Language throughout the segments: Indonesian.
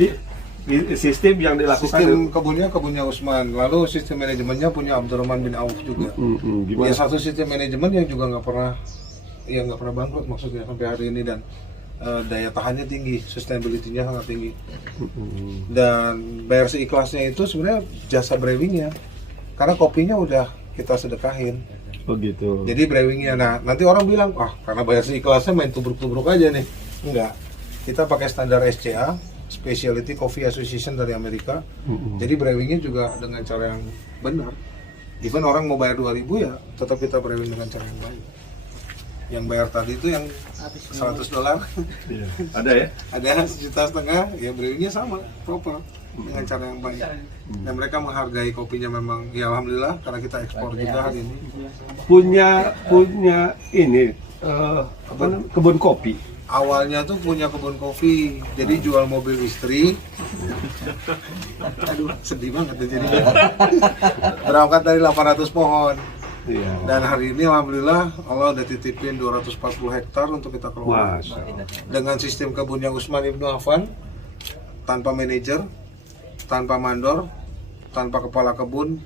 Jadi sistem yang dilakukan sistem kebunnya Usman, lalu sistem manajemennya punya Abdurrahman bin Auf juga. Punya satu sistem manajemen yang juga nggak pernah bangkrut maksudnya sampai hari ini, dan daya tahannya tinggi, sustainability-nya sangat tinggi. Dan bayar seikhlasnya itu sebenarnya jasa brewingnya, karena kopinya udah kita sedekahin. Oh gitu. Jadi brewingnya, nah nanti orang bilang, karena bayar seikhlasnya main tubruk-tubruk aja nih. Enggak, kita pakai standar SCA, Specialty Coffee Association dari Amerika. Jadi brewingnya juga dengan cara yang benar. Even orang mau bayar 2.000 ya, tetap kita brewing dengan cara yang baik. Yang bayar tadi itu yang $100. Iya. Ada ya? Ada 1,5 juta, ya brewingnya sama, proper, dengan cara yang baik. Dan mereka menghargai kopinya memang, ya alhamdulillah karena kita ekspor juga hari ini. Punya ini kebun kopi. Awalnya tuh punya kebun kopi, jadi jual mobil istri. Aduh, sedih banget ya jadinya. Berangkat dari 800 pohon. Iya. Dan hari ini alhamdulillah Allah udah titipin 240 hektar untuk kita kelola. Dengan sistem kebunnya Utsman Ibnu Affan, tanpa manajer, tanpa mandor, tanpa kepala kebun,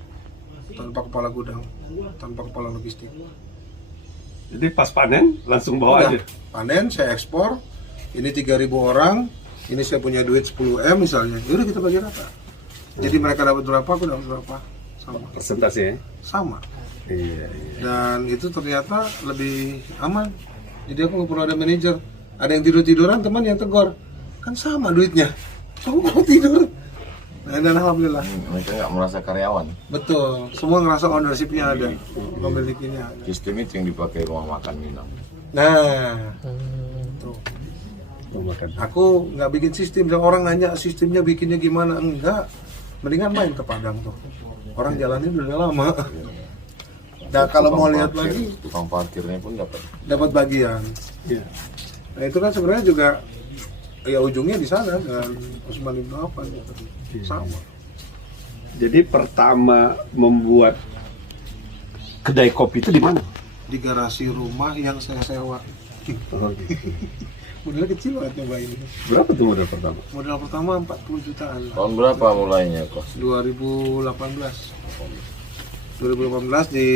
tanpa kepala gudang, tanpa kepala logistik. Jadi pas panen langsung bawa aja. Panen saya ekspor. Ini 3.000 orang. Ini saya punya duit 10M misalnya. Yaudah kita bagi rata. Jadi mereka dapat berapa, aku dapat berapa. Sama. Persentasenya? Sama. Iya. Dan itu ternyata lebih aman. Jadi aku nggak perlu ada manajer. Ada yang tiduran teman yang tegur. Kan sama duitnya. Kamu tidur. Dan alhamdulillah. Mereka nggak merasa karyawan. Betul. Semua ngerasa ownership-nya ada. Memilikinya ada. Sistem itu yang dipakai rumah makan minum. Nah. Tuh. Aku nggak bikin sistem. Orang nanya sistemnya bikinnya gimana. Enggak. Mendingan main ke Padang tuh. Orang jalanin udah lama. Nah kalau mau lihat lagi, tukang parkirnya pun dapat bagian. Iya. Nah itu kan sebenarnya juga ya ujungnya di sana dengan Utsman Ibnu Affan sama. Jadi pertama membuat kedai kopi itu di mana? Di garasi rumah yang saya sewa. Modalnya kecil banget nyoba ini. Berapa tuh modal pertama? Modal pertama 40 jutaan. Tahun berapa mulainya kok? 2018 di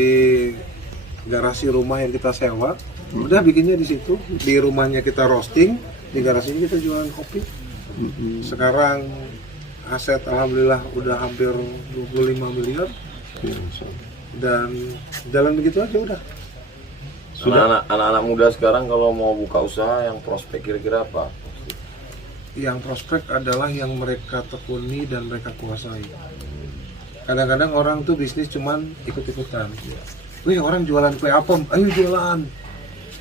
garasi rumah yang kita sewa. Udah bikinnya di situ, di rumahnya kita roasting, di garasinya kita jualan kopi. Sekarang aset alhamdulillah udah hampir 25 miliar. Dan jalan begitu aja udah. Anak-anak muda sekarang kalau mau buka usaha yang prospek kira-kira apa? Yang prospek adalah yang mereka tekuni dan mereka kuasai. Kadang-kadang orang tuh bisnis cuman ikut-ikutan. Wih, orang jualan kue apem, ayo jualan.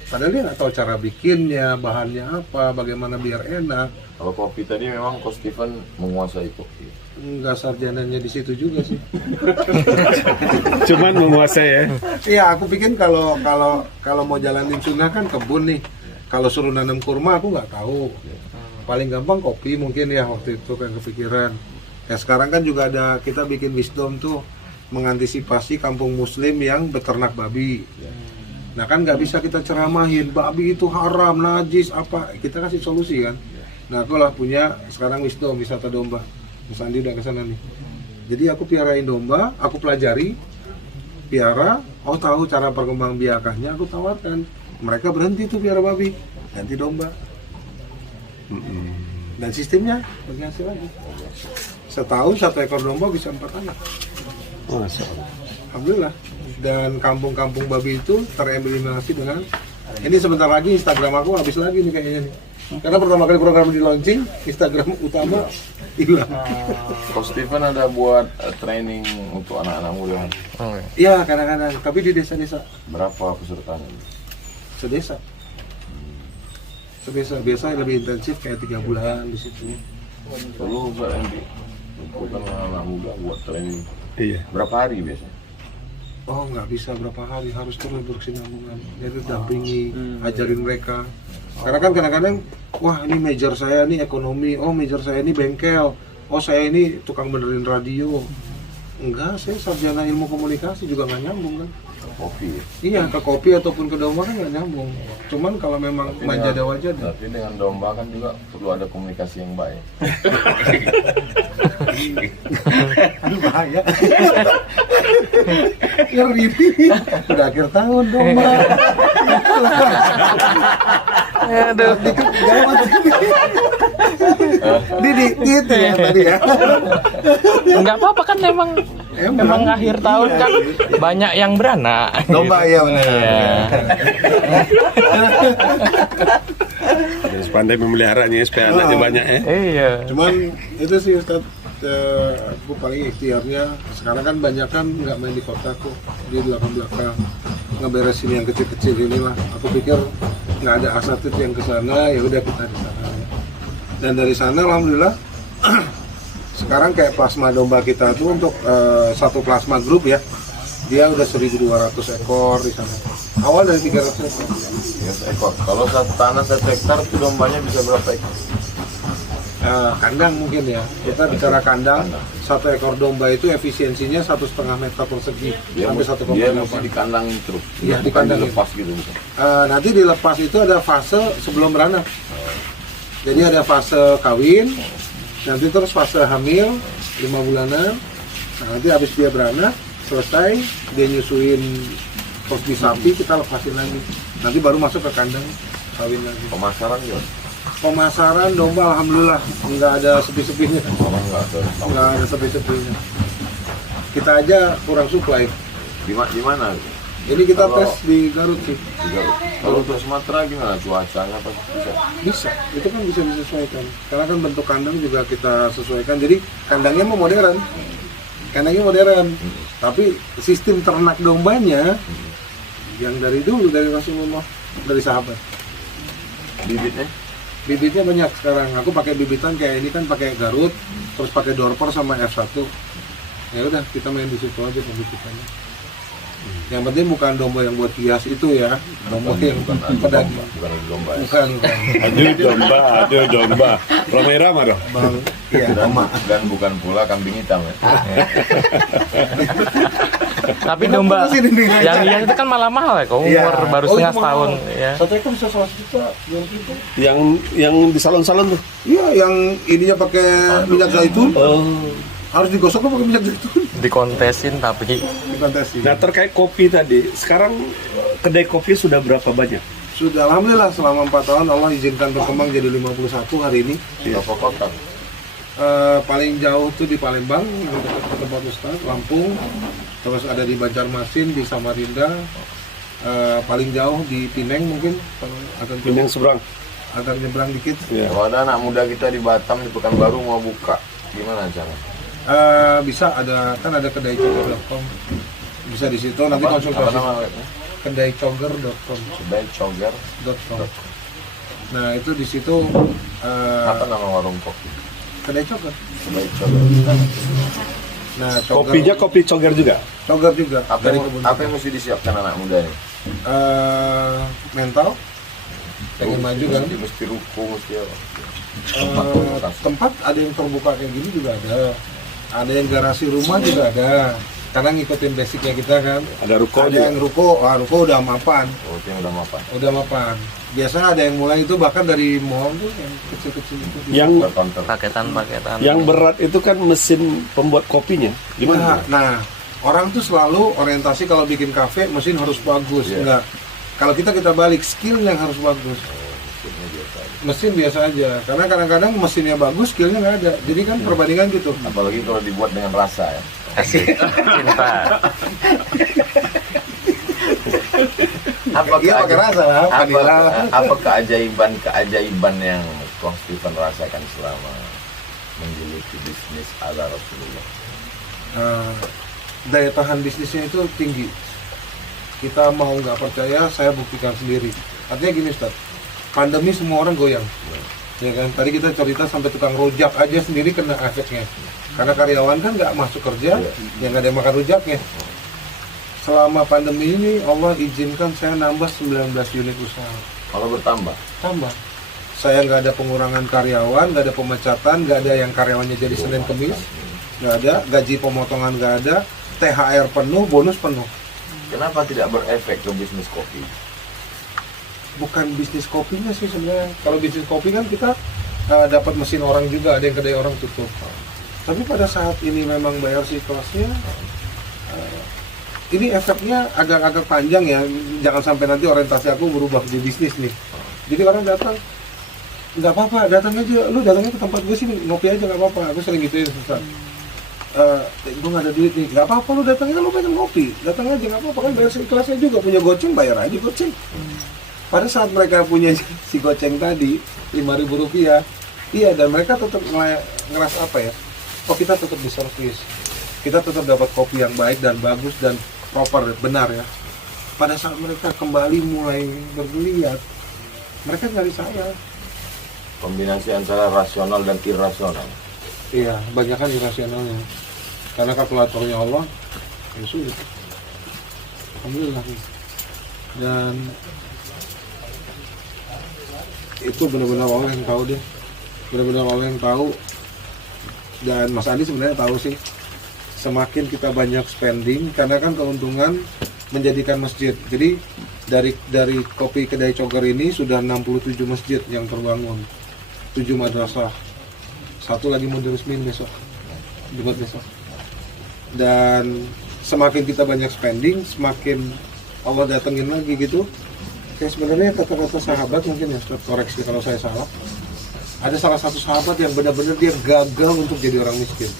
Padahal dia nggak tahu cara bikinnya, bahannya apa, bagaimana biar enak. Kalau kopi tadi memang Coach Steven menguasai kopi. Enggak, sarjananya di situ juga sih. Cuman menguasai ya. Iya, aku pikir kalau mau jalanin sunnah kan kebun nih. Kalau suruh nanam kurma aku nggak tahu. Paling gampang kopi mungkin ya waktu itu kan kepikiran. Ya sekarang kan juga ada kita bikin wisdom tuh mengantisipasi kampung muslim yang beternak babi. Nah kan nggak bisa kita ceramahin babi itu haram, najis apa, kita kasih solusi kan. Nah aku lah punya sekarang wisdom wisata domba. Mas Andi udah kesana nih. Jadi aku piarain domba, aku pelajari, piara, tahu cara perkembangbiakannya, aku tawarkan. Mereka berhenti tuh piara babi, ganti domba. Dan sistemnya berhasil lagi. Setahun 1 ekor domba bisa 4 anak. Masya Allah. Alhamdulillah. Dan kampung-kampung babi itu tereliminasi dengan ini sebentar lagi Instagram aku habis lagi nih kayaknya nih. Karena pertama kali program di launching, Instagram utama hilang. Coach Steven ada buat training untuk anak-anak muda. Iya kadang-kadang, tapi di desa-desa. Berapa pesertanya? Sedesa. Biasa lebih intensif kayak 3 bulan di situ. Perlu berhenti. Bukan anak muda buat training. Iya. Berapa hari biasanya? Oh nggak bisa berapa hari, harus terus berkesinambungan. Jadi dampingi, ajarin mereka. Karena kan kadang-kadang, wah ini major saya ini ekonomi, oh major saya ini bengkel, oh saya ini tukang benerin radio. Enggak, saya sarjana ilmu komunikasi juga nggak nyambung kan. Kopi. Iya, ke kopi ataupun ke domba kan nggak nyambung. Cuman kalau memang manjada wajada. Tapi dengan domba kan juga perlu ada komunikasi yang baik. Aduh bahaya. Ngeri. Udah akhir tahun domba. Aduh. Dikit gawat. Dikit ya tadi ya. Nggak apa-apa kan emang akhir tahun kan banyak yang beranak. Domba ya benar. Iya. Harus pandai memeliharanya supaya anaknya banyak ya. Iya. Cuman itu sih Ustaz, aku paling ikhtiarnya sekarang kan banyak kan nggak main di kota kok, di belakang-belakang ngeberesin yang kecil-kecil inilah. Aku pikir nggak ada asatid yang ke sana, ya udah kita di sana. Dan dari sana alhamdulillah sekarang kayak plasma domba kita tuh untuk satu plasma grup ya, dia udah 1.200 ekor di sana. Awal dari 300 ekor. 300 ekor. Kalau satu tanah 1 hektar itu dombanya bisa berapa ekor? Kandang mungkin ya. Kita bicara kandang, satu ekor domba itu efisiensinya 1,5 meter persegi sampai 1,8. Dia mesti dikandangin terus. Iya, Bukan dikandangin. dilepas gitu bukan. Nanti dilepas itu ada fase sebelum beranak. Jadi ada fase kawin, nanti terus fase hamil 5 bulanan. Nah, nanti habis dia beranak, selesai dia nyusuin posbi sapi, kita lepasin lagi. Nanti baru masuk ke kandang kawin lagi. Pemasaran juga. Pemasaran domba alhamdulillah nggak ada sepi-sepinya. Orang nggak tahu. Nggak ada sepi-sepinya. Kita aja kurang supply. Di mana? Ini kita Kalau- tes di Garut sih. Di Garut. Kalau untuk Sumatera gimana cuacanya apa bisa? Bisa, itu kan bisa disesuaikan. Karena kan bentuk kandang juga kita sesuaikan. Jadi kandangnya mau modern. Kandangnya modern. Tapi sistem ternak dombanya yang dari dulu dari Rasulullah, dari sahabat. Bibitnya? Bibitnya banyak sekarang. Aku pakai bibitan kayak ini kan pakai Garut, terus pakai Dorper sama F1. Ya udah, kita main di situ aja pembibitannya. Yang penting bukan domba yang buat hias itu ya, domba yang Bukan pedaging. bukan domba. Ya. Bukan. Aduh domba. Romera mah dong. Bang, iya, Dan bukan pula kambing hitam ya. Tapi domba Sini nih, yang hias itu kan malah mahal ya, kok umur Iya. baru Oh, setengah itu setahun mahal. ya. Satu ekor bisa 100 juta, yang itu. Yang di salon-salon tuh. Iya, yang ininya pakai minyak zaitun, Oh. harus digosok kan pakai minyak zaitun. Dikontesin tapi Fantasi. Nah terkait kopi tadi, sekarang kedai kopi sudah berapa banyak? Sudah alhamdulillah selama 4 tahun Allah izinkan berkembang jadi 51 hari ini. Berapa kota? Paling jauh tuh di Palembang, yang dekat ke tempat Ustaz, Lampung. Terus ada di Banjarmasin, di Samarinda. Paling jauh di Pineng mungkin, agak Ini yang seberang. agak nyebrang dikit. Ya. Kalau ada anak muda kita di Batam di Pekanbaru mau buka, gimana cara? Bisa ada kan ada kedaicoger.com, bisa di situ nanti Apa konsultasi. nama webnya? Kedaicoger.com. Kedai Coger. Nah itu di situ Apa nama warung kopi? kedai coger. Kedai Coger. Nah coger, Kopinya kopi coger juga. coger juga Apa dari yang, kebun. apa yang mesti disiapkan anak muda ini? Mental, pengen maju kan. Mesti ruko, mesti apa? Tempat ada yang terbuka kayak gini juga ada yang garasi rumah juga ada. Karena ngikutin basicnya kita kan. Ada ruko Ada juga. yang ruko udah mapan. Oh, itu yang udah mapan. Udah mapan. Biasa ada yang mulai itu bahkan dari mall tuh yang kecil-kecil itu. Yang Counter. paketan-paketan. yang berat itu kan mesin pembuat kopinya. Gimana? Nah, orang tuh selalu orientasi kalau bikin kafe mesin harus bagus. Iya. Enggak. Kalau kita balik skill yang harus bagus. Mesin biasa aja. Karena kadang-kadang mesinnya bagus, skillnya nggak ada. Jadi kan perbandingan gitu. Apalagi kalau dibuat dengan rasa ya. Asik. Cinta. Apa Iya pakai rasa lah. Vanilla. apa keajaiban yang Kong Steven rasakan selama menggeluti bisnis ala Rasulullah? Daya tahan bisnisnya itu tinggi. Kita mau nggak percaya, saya buktikan sendiri. Artinya gini Ustaz, pandemi semua orang goyang. Ya kan, tadi kita cerita sampai tukang rujak aja sendiri kena efeknya. Karena karyawan kan nggak masuk kerja, yang nggak ada yang makan rujaknya. Selama pandemi ini Allah izinkan saya nambah 19 unit usaha. Kalau bertambah, Tambah. Saya nggak ada pengurangan karyawan, nggak ada pemecatan, nggak ada yang karyawannya jadi Senin Kemis, nggak ada, gaji pemotongan nggak ada, THR penuh, bonus penuh. Kenapa tidak berefek ke bisnis kopi? Bukan bisnis kopinya sih sebenarnya. Kalau bisnis kopi kan kita dapat mesin orang juga, ada yang kedai orang tutup. Tapi pada saat ini memang bayar siklusnya, ini efeknya agak-agak panjang ya. Jangan sampai nanti orientasi aku berubah di bisnis nih. Jadi orang datang, nggak apa-apa, datang aja. Lu datangnya ke tempat gue sini, ngopi aja nggak apa-apa. Aku sering gituin Ustaz. Gue nggak ada duit nih, nggak apa-apa, lu datangnya lu pengen ngopi, datang aja nggak apa-apa, kan bayar seikhlasnya juga. Punya goceng bayar aja goceng. Pada saat mereka punya si goceng tadi 5.000 rupiah, iya, dan mereka tetap ngerasa apa ya, oh kita tetap diservis, kita tetap dapat kopi yang baik dan bagus dan proper, benar ya. Pada saat mereka kembali mulai bergeliat, mereka nyari saya. Kombinasi antara rasional dan irasional. Iya, banyak kan irasionalnya. Karena kalkulatornya Allah, ya sulit. Alhamdulillah. Dan itu benar-benar Allah yang tahu deh. Benar-benar Allah yang tahu. Dan Mas Andi sebenarnya tahu sih. Semakin kita banyak spending, karena kan keuntungan menjadikan masjid. Jadi dari kopi kedai Coger ini sudah 67 masjid yang terbangun, 7 madrasah. Satu lagi mau diresmiin besok, Jumat besok. Dan semakin kita banyak spending, semakin Allah datengin lagi gitu. Kayak sebenarnya kata-kata sahabat mungkin ya, koreksi kalau saya salah. Ada salah satu sahabat yang benar-benar dia gagal untuk jadi orang miskin.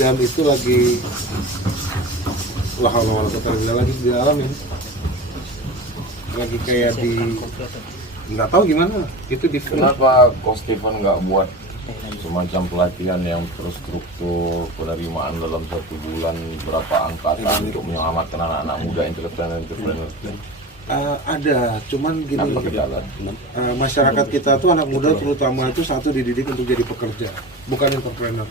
Dan itu lagi lagi di dalam ya. Lagi kayak di nggak tahu gimana itu di Kenapa Coach Stephen nggak buat semacam pelatihan yang terstruktur, penerimaan dalam 1 bulan berapa angkatan untuk menyelamatkan anak-anak muda entrepreneur? Ada, cuman gini, Apa kendala? Masyarakat kita tuh anak muda terutama itu satu dididik untuk jadi pekerja, bukan entrepreneur.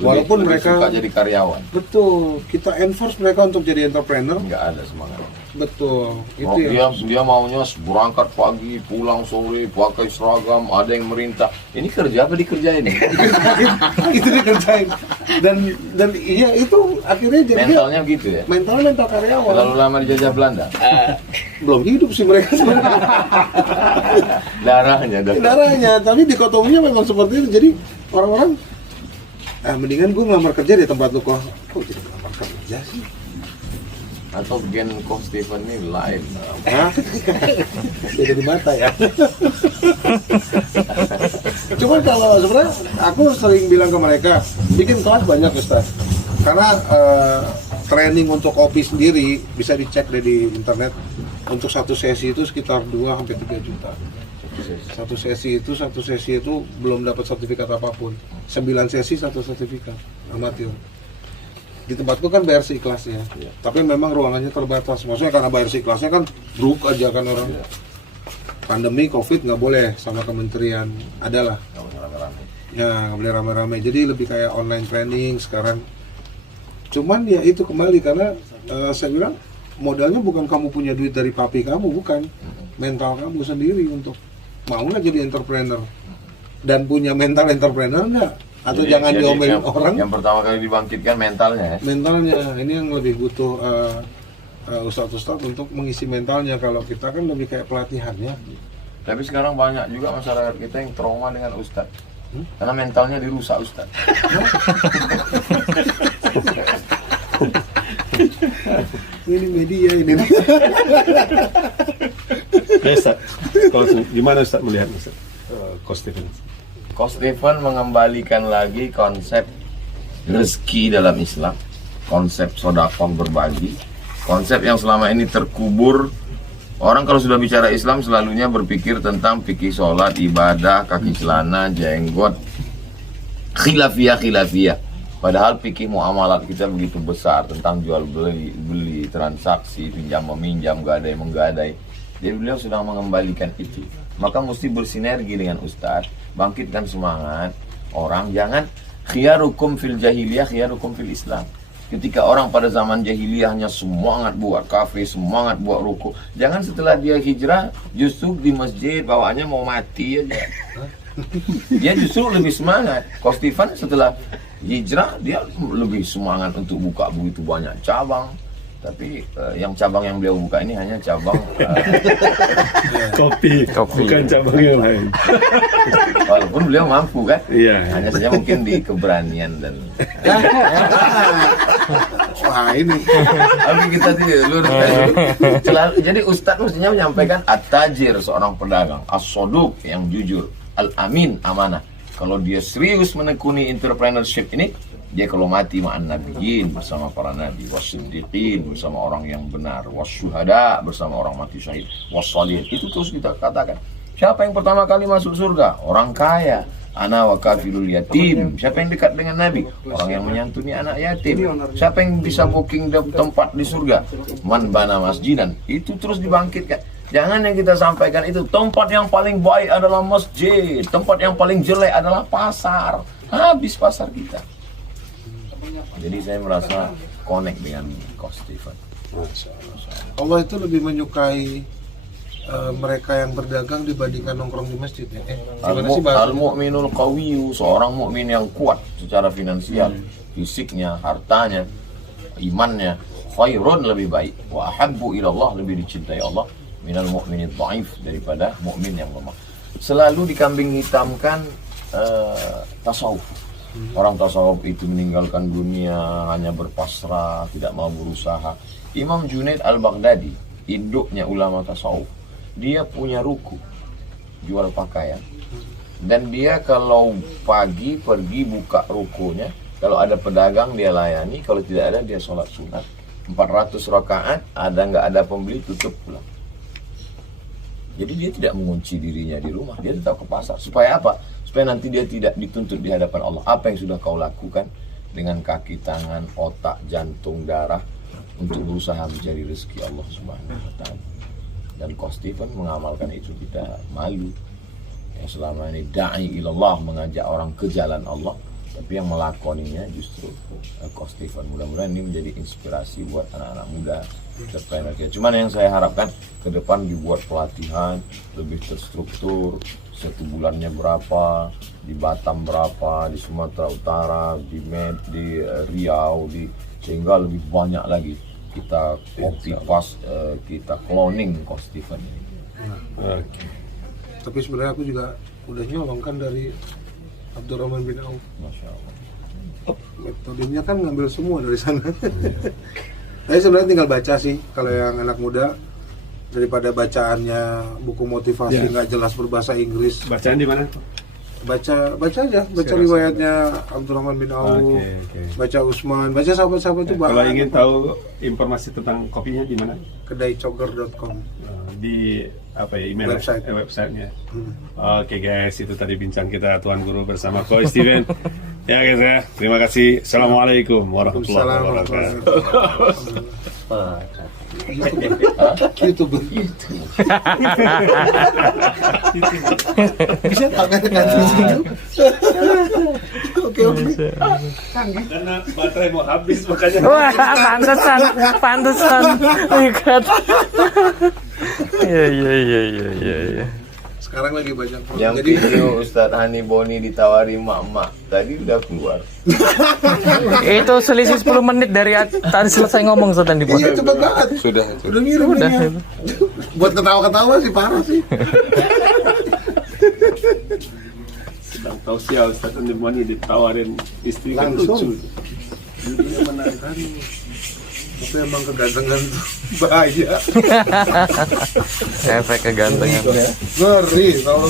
Walaupun Lebih mereka suka jadi karyawan, betul, kita enforce mereka untuk jadi entrepreneur. nggak ada semangat. Betul, Oh, itu ya. dia maunya berangkat pagi, pulang sore, pakai seragam, ada yang merintah. Ini kerja apa dikerjain? Itu dikerjain. Dan iya itu akhirnya jadi Mentalnya gitu ya. mental karyawan. Terlalu lama dijajah Belanda. Belum hidup sih mereka sebenarnya. Darahnya, tapi dikotominya memang seperti itu. Jadi orang-orang mendingan gue ngelamar kerja di tempat lu. Kok jadi ngelamar kerja sih? Atau gen Coach Stephen ini lain. Hah? Dia jadi mata ya. Cuman kalau sebenarnya aku sering bilang ke mereka, bikin kelas banyak Ustaz. Karena training untuk kopi sendiri bisa dicek deh di internet. Untuk satu sesi itu sekitar 2-3 juta. Satu sesi itu belum dapat sertifikat apapun. 9 sesi 1 sertifikat amatir. Di tempatku kan bayar seikhlasnya, tapi memang ruangannya terbatas. Maksudnya karena bayar seikhlasnya kan bruk aja kan orang. Pandemi Covid nggak boleh sama kementerian, adalah. Ya nggak boleh rame-rame. Jadi lebih kayak online training sekarang. Cuman ya itu kembali karena saya bilang modalnya bukan kamu punya duit dari papi kamu, bukan. Mental kamu sendiri untuk mau nggak jadi entrepreneur dan punya mental entrepreneur nggak. Atau jangan diomelin orang. Yang pertama kali dibangkitkan mentalnya ya. Mentalnya, ini yang lebih butuh ustadz-ustadz untuk mengisi mentalnya. Kalau kita kan lebih kayak pelatihannya. Tapi sekarang banyak juga masyarakat kita yang trauma dengan ustadz. Karena mentalnya dirusak ustadz. Ini media ini. Ya, Ustaz. Kalau gimana Ustaz melihat Ustaz? Coach Stephen. Coach Stephen mengembalikan lagi konsep rezeki dalam Islam, konsep sedekah berbagi, konsep yang selama ini terkubur. Orang kalau sudah bicara Islam selalunya berpikir tentang fikih sholat, ibadah, kaki celana, jenggot, khilafiyah. Padahal fikih muamalat kita begitu besar tentang jual beli, transaksi, pinjam meminjam, gadai menggadai. Jadi beliau sudah mengembalikan itu. Maka mesti bersinergi dengan Ustadz, bangkitkan semangat orang. Jangan khiyarukum fil jahiliyah, khiyarukum fil Islam. Ketika orang pada zaman jahiliyahnya semangat buat kafe, semangat buat ruku, jangan setelah dia hijrah justru di masjid bawaannya mau mati aja. Dia justru lebih semangat. Coach Stephen setelah hijrah dia lebih semangat untuk buka begitu banyak cabang, Tapi yang cabang yang beliau buka ini hanya cabang Kopi, bukan cabang yang lain. walaupun beliau mampu kan. Iya. Hanya saja mungkin di keberanian dan Wah ini tapi kita tidak lurus. Jadi Ustadz mestinya menyampaikan at-tajir, seorang pedagang, as-soduq, yang jujur, al-amin, amanah. Kalau dia serius menekuni entrepreneurship ini, dia kalau mati ma'an nabiyyin, bersama para nabi, was-siddiqin, bersama orang yang benar, was-syuhada, bersama orang mati syahid, was-shalihin. Itu terus kita katakan. Siapa yang pertama kali masuk surga? Orang kaya. Ana wa kafilul yatim. Siapa yang dekat dengan Nabi? Orang yang menyantuni anak yatim. Siapa yang bisa booking tempat di surga? Man bana masjidan. Itu terus dibangkitkan. Jangan yang kita sampaikan itu tempat yang paling baik adalah masjid, tempat yang paling jelek adalah pasar. Habis pasar kita. Jadi saya merasa connect dengan Coach Steven. Allah itu lebih menyukai mereka yang berdagang dibandingkan nongkrong di masjid ya. Gimana sih bahasa? Al-mu'minul qawiyyu, seorang mukmin yang kuat secara finansial, fisiknya, hartanya, imannya, khairun, lebih baik, wa ahabbu ilallah, lebih dicintai Allah, minal mu'minid dhaif, daripada mukmin yang lemah. Selalu dikambing hitamkan tasawuf. Orang tasawuf itu meninggalkan dunia, hanya berpasrah, tidak mau berusaha. Imam Junaid al-Baghdadi, induknya ulama tasawuf, dia punya ruku, jual pakaian. Dan dia kalau pagi pergi buka rukunya, kalau ada pedagang dia layani, kalau tidak ada dia sholat sunat. 400 rakaat, ada nggak ada pembeli, tutup pulang. Jadi dia tidak mengunci dirinya di rumah, dia tetap ke pasar. Supaya apa? Supaya nanti dia tidak dituntut di hadapan Allah. Apa yang sudah kau lakukan dengan kaki, tangan, otak, jantung, darah untuk berusaha mencari rezeki Allah Subhanahu wa Ta'ala. Dan Coach Steven mengamalkan itu, tidak malu. Yang selama ini da'i ilallah, mengajak orang ke jalan Allah, tapi yang melakoninya justru Coach Steven. Mudah-mudahan ini menjadi inspirasi buat anak-anak muda entrepreneur. Cuman yang saya harapkan ke depan dibuat pelatihan lebih terstruktur. 1 bulannya berapa, di Batam berapa, di Sumatera Utara, di Riau, sehingga lebih banyak lagi kita copy paste, kita cloning Coach Steven ini. Oke. Tapi sebenarnya aku juga udah nyolong kan dari Abdurrahman bin Auf. Masya Allah. Metodenya kan ngambil semua dari sana. Tapi sebenarnya tinggal baca sih kalau yang anak muda, daripada bacaannya buku motivasi nggak jelas berbahasa Inggris. Bacaan di mana? Baca aja, baca riwayatnya Abdurrahman bin Auf, baca Utsman, baca sahabat-sahabat itu. Kalau ingin tahu informasi tentang kopinya di mana? kedaicoger.com. Di apa ya, email websitenya. Oke guys, itu tadi bincang kita Tuan Guru bersama Coach Steven. Ya guys ya, terima kasih. Assalamualaikum warahmatullahi wabarakatuh. YouTuber. Bisa tangan situ. Oke. Karena baterai mau habis makanya. Wah, pantesan ikat. Iya. Sekarang lagi banyak program. Yang video Ustadz Hani Boni ditawari mak-mak tadi udah keluar. Itu selisih 10 menit dari tadi selesai ngomong Ustadz di Iya, cepet banget. Sudah. Udah ngirim ini. Buat ketawa-ketawa sih parah sih. Sedang tausiah Ustadz Hani Boni ditawarin istri kan Langsung. lucu. Jadinya menantang. Tapi emang kegantengan tuh bahaya. efek kegantengan. Ngeri kalau